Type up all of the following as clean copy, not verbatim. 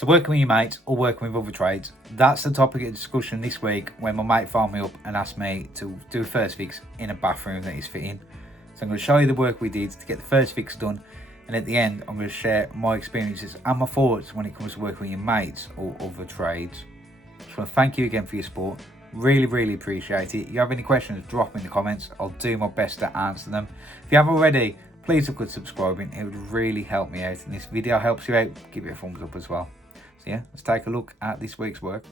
So working with your mates or working with other trades, that's the topic of discussion this week when my mate phoned me up and asked me to do a first fix in a bathroom that he's fitting. So I'm going to show you the work we did to get the first fix done, and at the end I'm going to share my experiences and my thoughts when it comes to working with your mates or other trades. Just want to thank you again for your support. Really appreciate it. If you have any questions, drop them in the comments. I'll do my best to answer them. If you haven't already, please look at subscribing. It would really help me out, and this video helps you out, give it a thumbs up as well. So yeah, let's take a look at this week's work.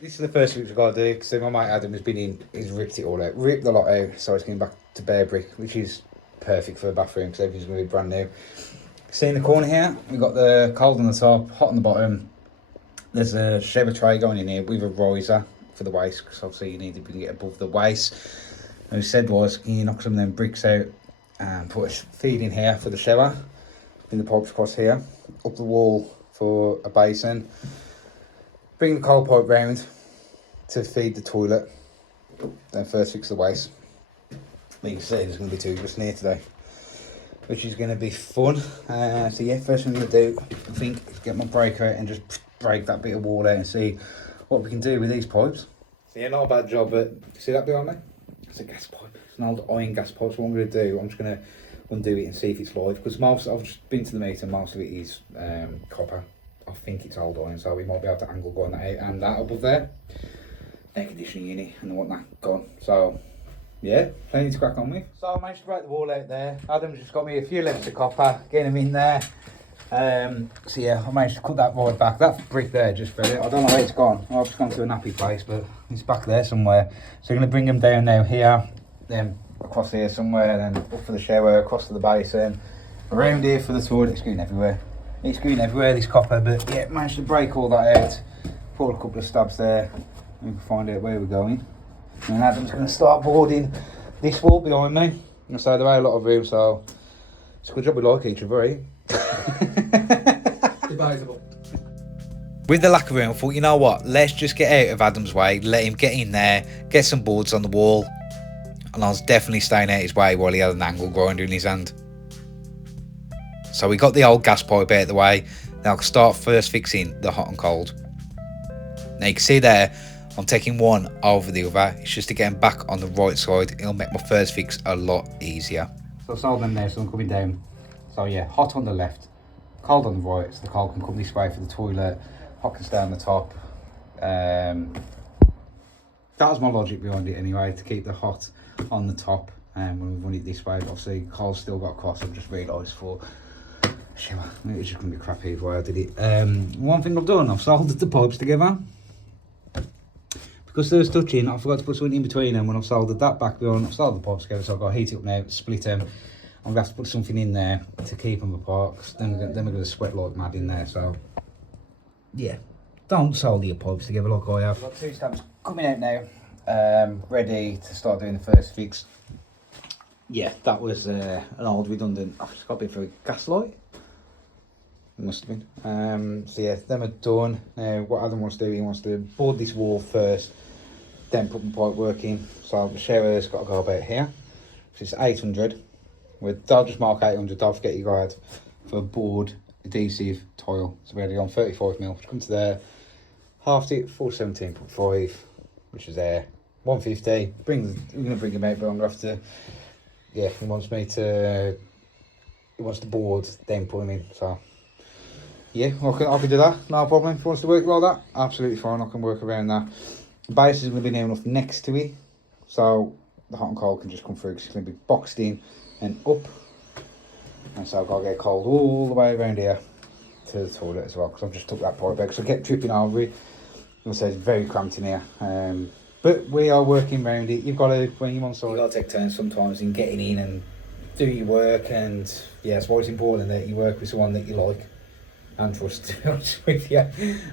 This is the first week we've got to do, because my mate Adam has been in, he's ripped it all out, ripped the lot out, so it's going back to bare brick, which is perfect for a bathroom because everything's going to be brand new. See in the corner here, we've got the cold on the top, hot on the bottom. There's a shower tray going in here with a riser for the waste, because obviously you need to get above the waste. And we said was, can you knock some of them bricks out and put a feed in here for the shower. In the pipes across here, up the wall for a basin. Bring the cold pipe round to feed the toilet. Then first fix the waste. You can see there's going to be two just in here today, which is going to be fun. So yeah, first thing I'm going to do, I think, is get my breaker out and just break that bit of wall out and see what we can do with these pipes. So yeah, not a bad job, but see that behind me? It's a gas pipe. It's an old iron gas pipe. So what I'm going to do, I'm just going to undo it and see if it's live, because I've just been to the meter, most of it is copper. I think it's old iron, so we might be able to angle going that out and that above there. Air conditioning unit, and I want that gone. So yeah, plenty to crack on with. So I managed to break the wall out there. Adam's just got me a few lengths of copper, getting them in there. So yeah, I managed to cut that right back. That brick there just fell out. I don't know where it's gone. I've just gone to a nappy place, but it's back there somewhere. So I'm going to bring them down now here, then across here somewhere, then up for the shower, across to the basin, around here for the toilet. It's going everywhere. It's going everywhere, this copper, but yeah, managed to break all that out. Put a couple of stabs there, and we can find out where we're going. And Adam's going to start boarding this wall behind me. And so there are a lot of room, so it's a good job we like each other, eh? Debatable. With the lack of room, I thought, you know what, let's just get out of Adam's way, let him get in there, get some boards on the wall. And I was definitely staying out his way while he had an angle grinder in his hand. So we got the old gas pipe out of the way. Now I can start first fixing the hot and cold. Now you can see there, I'm taking one over the other. It's just to get them back on the right side. It'll make my first fix a lot easier. So I sold them there, so I'm coming down. So yeah, hot on the left, cold on the right, so the cold can come this way for the toilet, hot can stay on the top. That was my logic behind it anyway, to keep the hot on the top, and when we run it this way, obviously cold's still got cost. I've just realised for shower, it's just going to be crappy either way I did it. One thing I've done, I've soldered the pipes together. Because they was touching, I forgot to put something in between them when I've soldered that back behind. I've soldered the pipes together, so I've got to heat it up now, split them. I'm going to have to put something in there to keep them apart, because then we're going to sweat like mad in there, so yeah. Don't solder your pipes together like I have. I've got two stabs coming out now, ready to start doing the first fix. Yeah, that was an old redundant, I've just got a bit for a gas light. It must have been. So yeah, them are done. Now what Adam wants to do, he wants to board this wall first, then put the pipe work in. So the shower's got to go about here. So it's 800. I'll just mark 800, don't forget you guys, for board adhesive tile. So we're already on 35mm, which come to there. Halved it, 417.5, which is there. 150. We're going to bring him out, but I'm going to have to, yeah, he wants to board, then put him in. So yeah, I can do that, no problem. If he wants to work like that, absolutely fine, I can work around that. The base is going to be near enough next to it, so the hot and cold can just come through, because it's going to be boxed in and up. And so I've got to get cold all the way around here to the toilet as well, because I've just took that pipe back, so I kept tripping over it. As I say, it's very cramped in here. But we are working around it. You've got to, when you're on site, you've got to take turns sometimes in getting in and do your work, and yeah, it's always important that you work with someone that you like and trust, to be honest with you.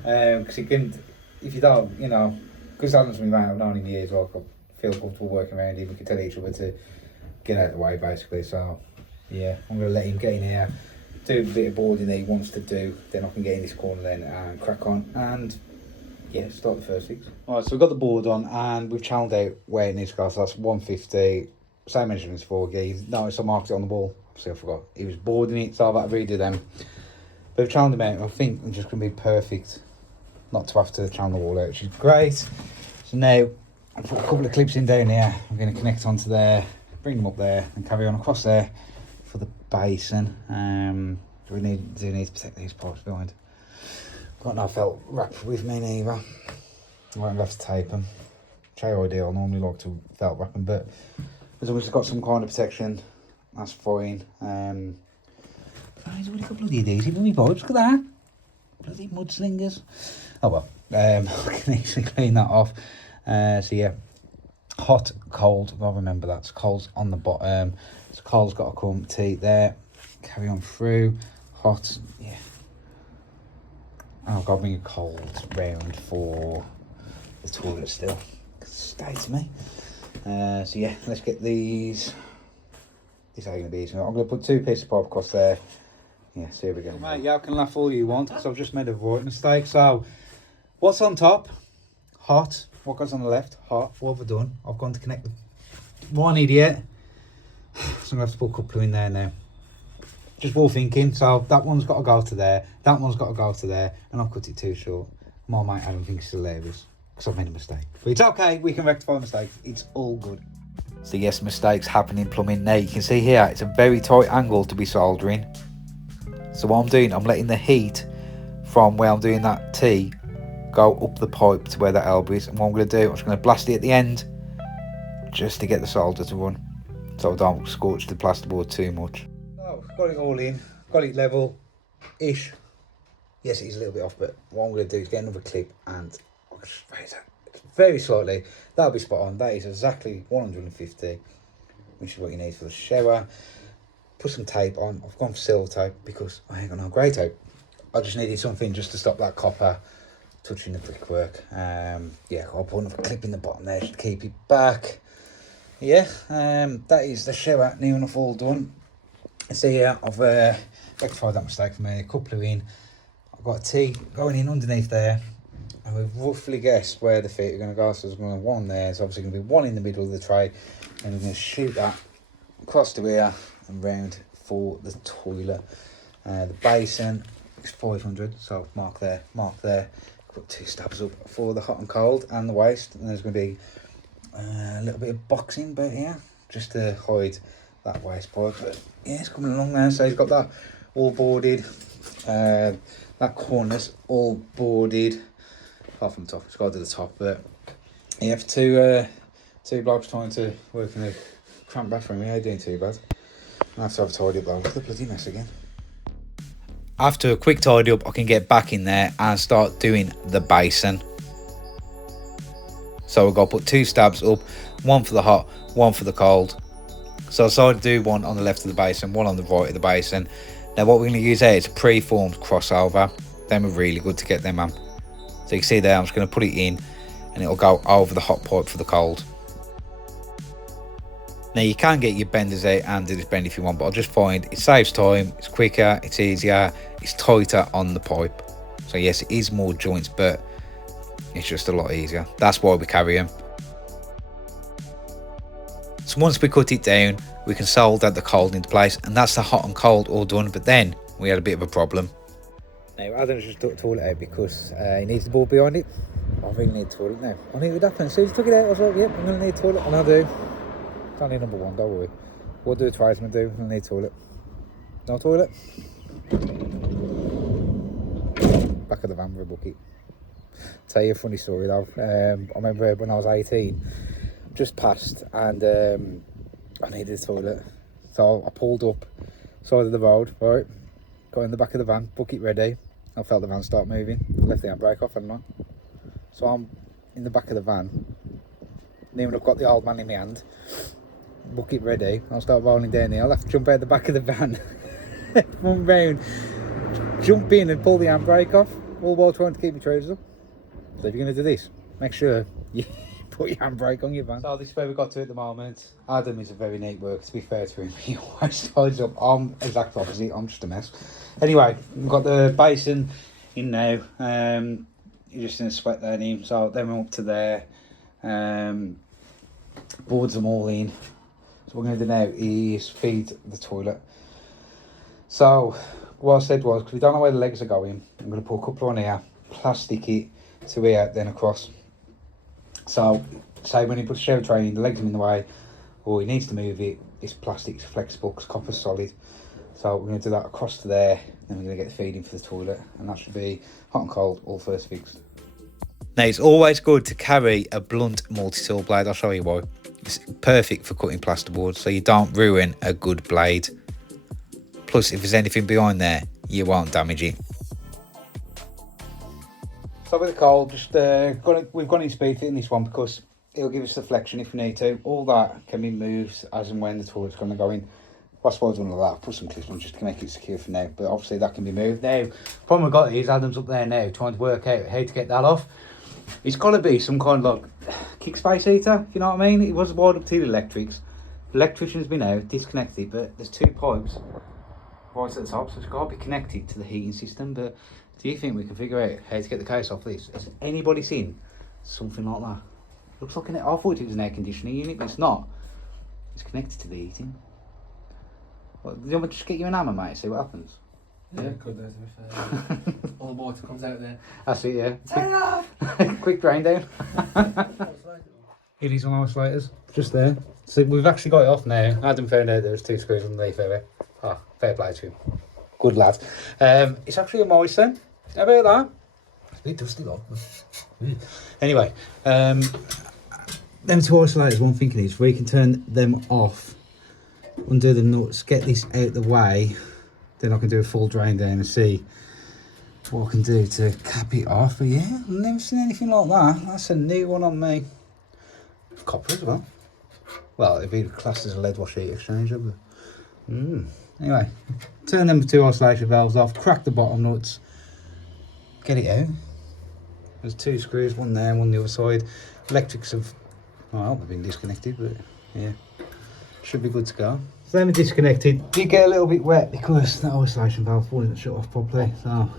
Because you can, if you don't, you know, because Adam's been around, I've known him years, so I feel comfortable working around him. We can tell each other to get out of the way, basically. So yeah, I'm going to let him get in here, do a bit of boarding that he wants to do, then I can get in this corner then and crack on and yeah, start the first fix. Alright, so we've got the board on and we've channeled out where it needs to go, so that's 150, same measurements for you. Notice I marked it on the wall, See, I forgot. He was boarding it, so I've had to redo them. But I've channeled them out. I think I'm just going to be perfect not to have to channel the wall out, which is great. So now, I'll put a couple of clips in down here. I'm going to connect onto there, bring them up there, and carry on across there for the basin. Do need to protect these pipes behind. Got no felt wrap with me neither. I won't have to tape them. Which ain't ideal. I normally like to felt wrap them, but as long as it's got some kind of protection, that's fine. He's already got bloody adhesive in my pipes. Look at that. Bloody mudslingers. Oh well. I can easily clean that off. So yeah, hot, cold. I'll remember that. So cold's on the bottom. So cold's got to come to there. Carry on through. Hot. Yeah. I've got to bring a cold round for the toilet still. Stay to me. So yeah, let's get these. This ain't gonna be easy. I'm gonna put 2 pieces of pipe across there. Yeah, so here we go. Mate, yeah, I can laugh all you want because I've just made a right mistake. So, what's on top? Hot. What goes on the left? Hot. What have I done? I've gone to connect the one idiot. So I'm gonna have to put a couple in there now. Just all thinking. So that one's got to go to there. That one's got to go to there, and I've cut it too short. My mate Adam thinks it's hilarious because I've made a mistake. But it's okay. We can rectify mistakes. It's all good. So yes, mistakes happen in plumbing. Now you can see here, it's a very tight angle to be soldering. So what I'm doing, I'm letting the heat from where I'm doing that T go up the pipe to where that elbow is. And what I'm going to do, I'm just going to blast it at the end just to get the solder to run. So I don't scorch the plasterboard too much. Oh, got it all in, got it level-ish. Yes, it is a little bit off, but what I'm going to do is get another clip and I'll just raise it very slightly. That'll be spot on. That is exactly 150, which is what you need for the shower. Put some tape on. I've gone for silver tape because I ain't got no grey tape. I just needed something just to stop that copper touching the brickwork. Yeah, I'll put another clip in the bottom there to keep it back. Yeah, that is the shower near enough all done. So yeah, I've rectified that mistake for me. A couple in. I've got a T going in underneath there. And we've roughly guessed where the feet are going to go. So there's going to be one there. There's obviously going to be one in the middle of the tray. And we're going to shoot that across to here and round for the toilet. The basin is 500. So mark there, mark there. Put 2 stabs up for the hot and cold and the waste. And there's going to be a little bit of boxing bit here just to hide that waste pipe. But yeah, it's coming along now. So he's got that all boarded. That corner's all boarded. Apart from the top, it's got to the top, but yeah, for two blokes trying to work in a cramped bathroom, we ain't doing too bad. I have to have a tidy up though. Look at the bloody mess again. After a quick tidy up, I can get back in there and start doing the basin. So I've got to put 2 stabs up, one for the hot, one for the cold. So I decided to do one on the left of the basin, one on the right of the basin. Now what we're going to use here is a pre-formed crossover. Them are really good to get them on. So you can see there, I'm just going to put it in and it'll go over the hot pipe for the cold. Now you can get your benders out and do this bend if you want, but I'll just find it saves time, it's quicker, it's easier, it's tighter on the pipe. So yes, it is more joints, but it's just a lot easier. That's why we carry them. So once we cut it down, we can solder the cold into place, and that's the hot and cold all done. But then we had a bit of a problem. Now Adam's just took the toilet out because he needs the board behind it. I really need the toilet now. I knew it would happen. So he took it out. I was like, yep, I'm going to need the toilet. And I do. It's only number 1, don't worry. What do the tradesmen do? I'm going to need toilet. No toilet? Back of the van for a bucket. Tell you a funny story though. I remember when I was 18, just passed, and I needed a toilet. So I pulled up side of the road, right? Got in the back of the van, bucket ready. I felt the van start moving. Left the handbrake off, hadn't I? So I'm in the back of the van. Near I've got the old man in my hand. Bucket ready. I'll start rolling down here. I'll have to jump out the back of the van. Run round. Jump in and pull the handbrake off. All while trying to keep my trousers up. So if you're going to do this, make sure you put your handbrake on your van. So this is where we got to at the moment. Adam is a very neat worker, to be fair to him. He always ties up. I'm exact opposite. I'm just a mess. Anyway, we've got the basin in now. You're just in a sweat there, him. So then we're up to there. Boards them all in. So what we're going to do now is feed the toilet. So what I said was, because we don't know where the legs are going, I'm going to put a couple on here, plastic it to here, then across. So say when he puts shower tray in, the legs are in the way, or he needs to move it, it's plastic, it's flexible, because copper's solid. So we're going to do that across to there, then we're going to get the feeding for the toilet, and that should be hot and cold, all first fixed. Now it's always good to carry a blunt multi-tool blade. I'll show you why. It's perfect for cutting plasterboard, so you don't ruin a good blade. Plus, if there's anything behind there, you won't damage it. So with the coal, we've gone in speed fit in this one because it'll give us the flexion if we need to. All that can be moved as and when the toilet's going to go in. That's why I've done all that. Put some clips on just to make it secure for now. But obviously that can be moved. Now, the problem we've got is Adam's up there now trying to work out how to get that off. It's got to be some kind of like kick space heater, if you know what I mean. It was wired up to the electrics. The electrician's been out, disconnected, but there's two pipes right at the top, so it's got to be connected to the heating system. But do you think we can figure out how to get the case off this? Has anybody seen something like that? Looks like I thought it was an air conditioning unit, but it's not. It's connected to the heating. Well, do you want me to just get you an hammer, mate, see what happens? Yeah, could do, to be fair. All the water comes out there. That's it, yeah. Turn it off! Quick drain down. It is on isolators, just there. So we've actually got it off now. Adam found out there was 2 screws underneath there. Ah, fair play to him. Good lad. It's actually a myson. How about that? It's a bit dusty though. Anyway, them 2 isolators, what I'm thinking is we can turn them off, undo the nuts, get this out the way, then I can do a full drain down and see what I can do to cap it off. But yeah, I've never seen anything like that. That's a new one on me. Copper as well. Well, it'd be classed as a lead wash heat exchanger, but anyway, turn them 2 isolation valves off, crack the bottom nuts, get it out. There's 2 screws, one there, one the other side. Electrics have, well, they've been disconnected, but yeah, should be good to go. So them are disconnected. Did get a little bit wet because that isolation valve wasn't shut off properly. So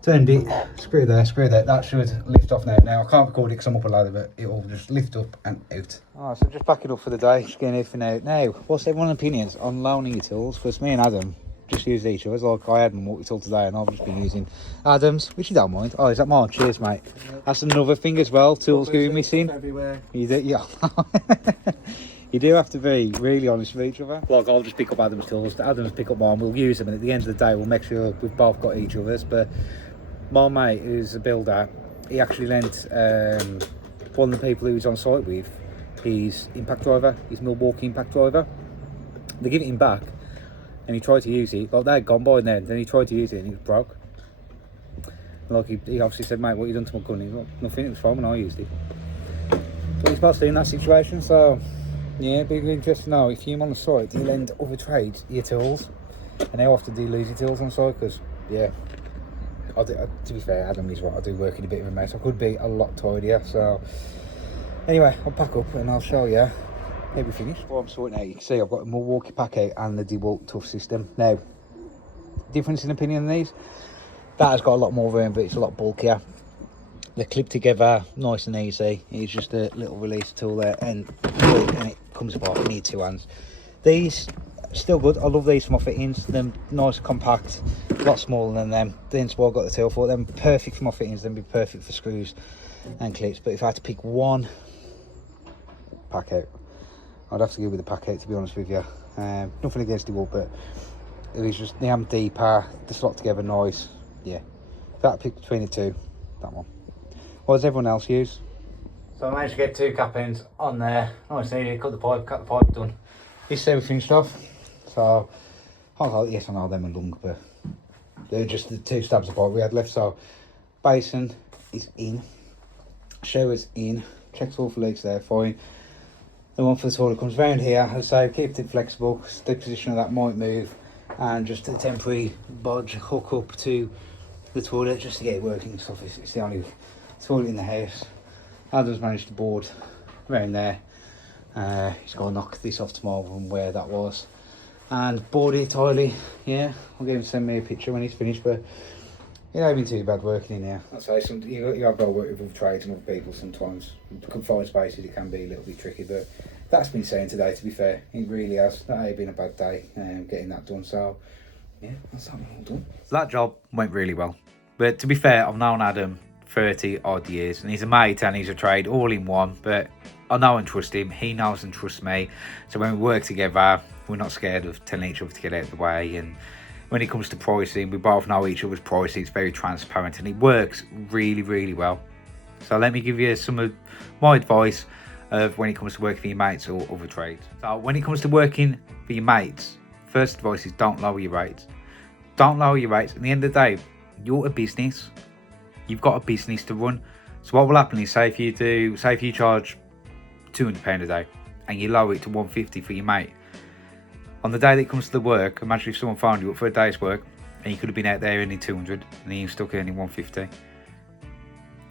turned it, screw there, screw there. That should lift off now. Now I can't record it because I'm up a ladder, but it will just lift up and out. Alright, so just backing up for the day, just getting everything out. Now, what's everyone's opinions on loaning your tools? Because me and Adam just used each other's. Like I had my multi-tool today and I've just been using Adam's, which you don't mind. Oh, is that mine? Cheers, mate. That's another thing as well, tools going missing. Everywhere. You do, yeah. You do have to be really honest with each other. Like I'll just pick up Adam's tools, Adam's pick up mine, we'll use them, and at the end of the day we'll make sure we've both got each other's. But my mate, who's a builder, he actually lent one of the people he was on site with his impact driver, his Milwaukee impact driver. They give it him back and he tried to use it. Like they'd gone by then he tried to use it and it was broke. Like he obviously said, mate, what you done to my gun? He's like, nothing, it was fine when I used it. But he's supposed to do in that situation, so yeah, it'd be really interesting to know if you're on the site, do you lend other trades your tools? And how often do you lose your tools on site? Because, yeah, to be fair, Adam is right, I do work in a bit of a mess. I could be a lot tidier, so anyway, I'll pack up and I'll show you how we finish. What I'm sorting out, you can see I've got a Milwaukee pack out and the DeWalt Tough system. Now, difference in opinion on these, that has got a lot more room, but it's a lot bulkier. They're clipped together, nice and easy. It's just a little release tool there, and it comes apart. You need 2 hands. These still good. I love these for my fittings. They're nice, compact, a lot smaller than them. That's why I got the tool for them. Perfect for my fittings. They'd be perfect for screws and clips. But if I had to pick one pack out, I'd have to go with the pack out. To be honest with you, nothing against the wood, but it was just the amp deeper, the slot together nice. Yeah, if I had to pick between the 2, that one. What does everyone else use? So I managed to get 2 cap ends on there. Nice and easy, cut the pipe done. This is everything finished off. So, yes I know them are long, but they're just the 2 stabs of pipe we had left. So, basin is in, shower's in, checks all for leaks there, fine. The one for the toilet comes round here, as I say, keep it flexible, the position of that might move, and just a temporary bodge hook up to the toilet just to get it working and stuff. It's the only toilet in the house. Adam's managed to board around there. He's got to knock this off tomorrow from where that was and board it entirely. Yeah, I'll get him to send me a picture when he's finished, but it ain't been too bad working in here. I'd say you have got to work with other trades and other people sometimes. Confined spaces it can be a little bit tricky, but that's been saying today, to be fair. It really has. That ain't been a bad day getting that done. So Yeah, that's that one all done. So that job went really well. But to be fair, I've known Adam 30 odd years, and he's a mate and he's a trade all in one. But I know and trust him, he knows and trusts me. So when we work together, we're not scared of telling each other to get out of the way. And when it comes to pricing, we both know each other's pricing. It's very transparent and it works really, really well. So let me give you some of my advice of when it comes to working for your mates or other trades. So when it comes to working for your mates, first advice is don't lower your rates. Don't lower your rates. At the end of the day, you're a business. You've got a business to run. So what will happen is, say if you charge £200 a day and you lower it to £150 for your mate, on the day that it comes to the work, imagine if someone found you up for a day's work and you could have been out there earning 200 and then you're stuck earning 150.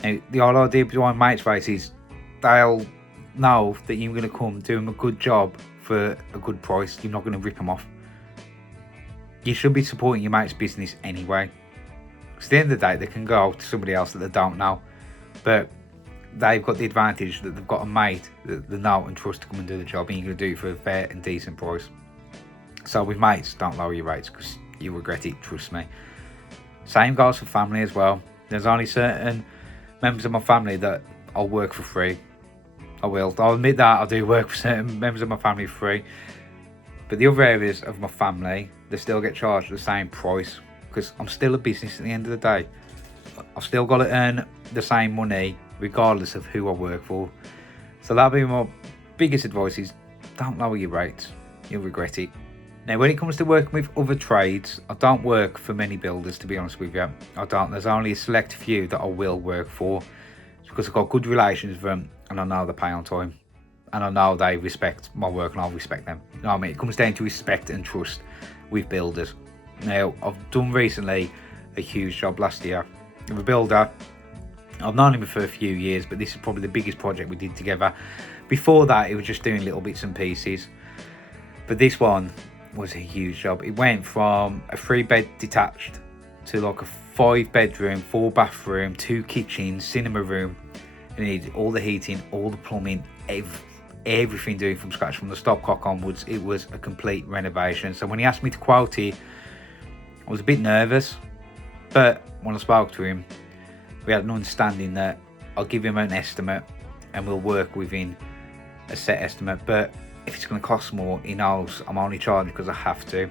Now, the whole idea behind mates rates is they'll know that you're going to come do them a good job for a good price. You're not going to rip them off. You should be supporting your mate's business anyway. Because at the end of the day, they can go to somebody else that they don't know, but they've got the advantage that they've got a mate that they know and trust to come and do the job, and you're going to do it for a fair and decent price. So with mates, don't lower your rates because you regret it, trust me. Same goes for family as well. There's only certain members of my family that I'll work for free. I'll admit that I do work for certain members of my family for free, but the other areas of my family, they still get charged the same price because I'm still a business at the end of the day. I've still got to earn the same money regardless of who I work for. So that'll be my biggest advice is don't lower your rates, you'll regret it. Now when it comes to working with other trades, I don't work for many builders, to be honest with you. I don't. There's only a select few that I will work for because I've got good relations with them and I know they pay on time and I know they respect my work and I'll respect them. You know what I mean? It comes down to respect and trust with builders. Now I've done recently a huge job last year with a builder. I've known him for a few years, but this is probably the biggest project we did together. Before that, it was just doing little bits and pieces. But this one was a huge job. It went from a 3-bed detached to like a 5-bedroom, 4-bathroom, 2 kitchens, cinema room. It needed all the heating, all the plumbing, everything doing from scratch from the stopcock onwards. It was a complete renovation. So when he asked me to quote it, I was a bit nervous, but when I spoke to him, we had an understanding that I'll give him an estimate and we'll work within a set estimate. But if it's going to cost more, he knows I'm only charging because I have to.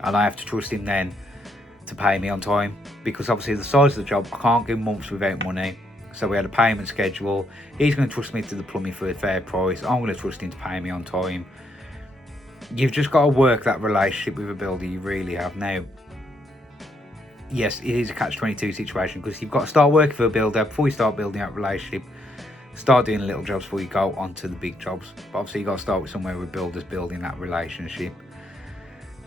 And I have to trust him then to pay me on time. Because obviously the size of the job, I can't go months without money. So we had a payment schedule. He's going to trust me to the plumbing for a fair price. I'm going to trust him to pay me on time. You've just got to work that relationship with a builder, you really have. Now, yes, it is a catch-22 situation because you've got to start working for a builder before you start building that relationship. Start doing the little jobs before you go on to the big jobs. But obviously you've got to start with somewhere with builders building that relationship.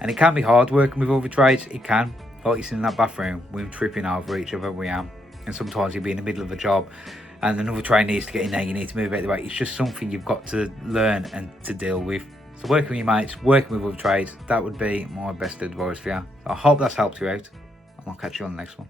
And it can be hard working with other trades, it can. Like you see in that bathroom, we're tripping over each other, we am. And sometimes you'll be in the middle of a job and another trade needs to get in there, you need to move out of the way. It's just something you've got to learn and to deal with. So working with your mates, working with other trades, that would be my best advice for you. I hope that's helped you out, and I'll catch you on the next one.